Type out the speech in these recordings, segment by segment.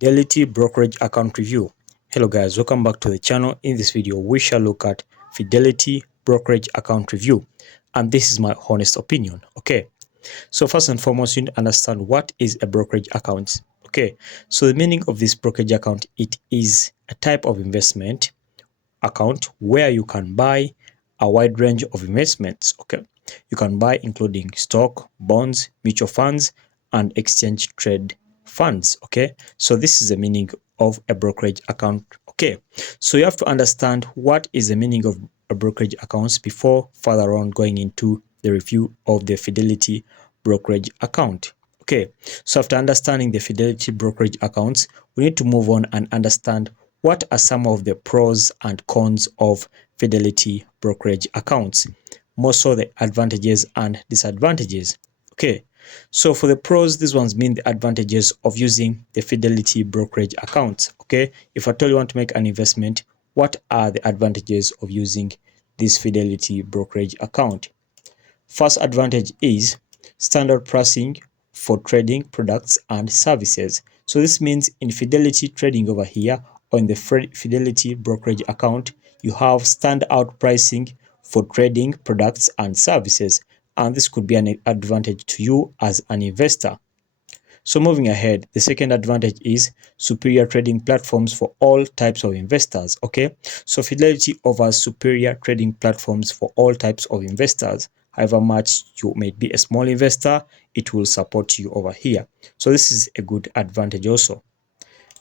Fidelity Brokerage Account Review. Hello guys, welcome back to the channel. In this video, we shall look at Fidelity Brokerage Account Review. And this is my honest opinion, okay? So first and foremost, you need to understand what is a brokerage account, okay? So the meaning of this brokerage account, it is a type of investment account where you can buy a wide range of investments, okay? You can buy including stock, bonds, mutual funds, and exchange trade funds, okay? So this is the meaning of a brokerage account, okay? So you have to understand what is the meaning of a brokerage accounts before further on going into the review of the Fidelity brokerage account, okay? So after understanding the Fidelity brokerage accounts, we need to move on and understand what are some of the pros and cons of Fidelity brokerage accounts, more so the advantages and disadvantages, okay? So for the pros, these ones mean the advantages of using the Fidelity brokerage account, okay? If at all you want to make an investment, what are the advantages of using this Fidelity brokerage account? First advantage is standard pricing for trading products and services. So this means in Fidelity trading over here on the Fidelity brokerage account, you have standout pricing for trading products and services, and this could be an advantage to you as an investor. So moving ahead, the second advantage is superior trading platforms for all types of investors, okay? So Fidelity offers superior trading platforms for all types of investors. However much you may be a small investor, it will support you over here. So this is a good advantage also.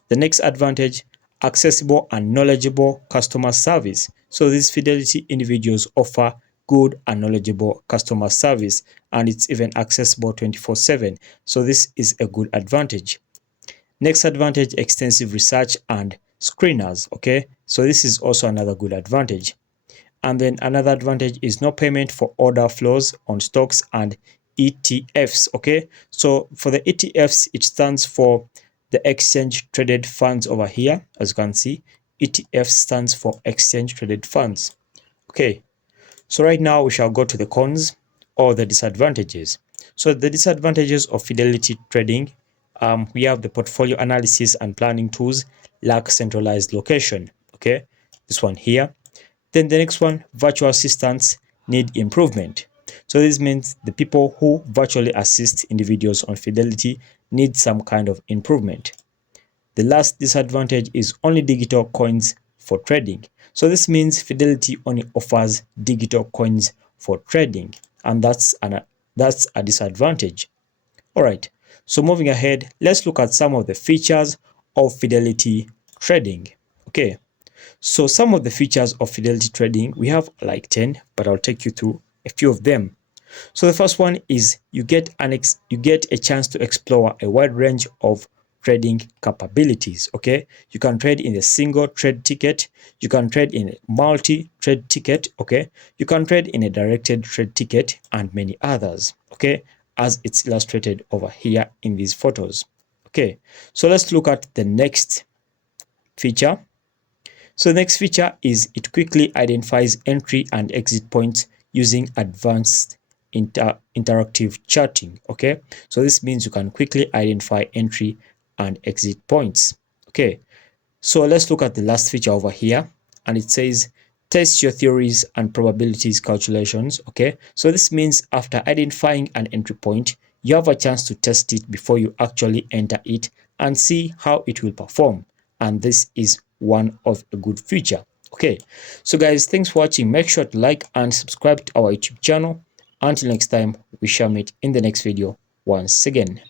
The next advantage, accessible and knowledgeable customer service. So these Fidelity individuals offer good and knowledgeable customer service, and it's even accessible 24/7. So this is a good advantage. Next advantage, extensive research and screeners, okay? So this is also another good advantage. And then another advantage is no payment for order flows on stocks and ETFs, okay? So for the ETFs, it stands for the exchange traded funds over here. As you can see, ETF stands for exchange traded funds, okay? So right now we shall go to the cons or the disadvantages. So the disadvantages of Fidelity trading, we have the portfolio analysis and planning tools lack centralized location, okay? This one here. Then the next one, virtual assistants need improvement. So this means the people who virtually assist individuals on Fidelity need some kind of improvement. The last disadvantage is only digital coins for trading. So this means Fidelity only offers digital coins for trading, and that's a disadvantage. All right, so moving ahead, let's look at some of the features of Fidelity trading, okay? So some of the features of Fidelity trading, we have like 10, but I'll take you through a few of them. So the first one is you get a chance to explore a wide range of trading capabilities, okay? You can trade in a single trade ticket, you can trade in a multi-trade ticket, okay? You can trade in a directed trade ticket and many others, okay? As it's illustrated over here in these photos, okay? So let's look at the next feature. So the next feature is it quickly identifies entry and exit points using advanced interactive charting, okay? So this means you can quickly identify entry and exit points, okay? So let's look at the last feature over here, and it says test your theories and probabilities calculations, okay? So this means after identifying an entry point, you have a chance to test it before you actually enter it and see how it will perform, and this is one of a good feature, okay? So guys, thanks for watching. Make sure to like and subscribe to our YouTube channel. Until next time, we shall meet in the next video once again.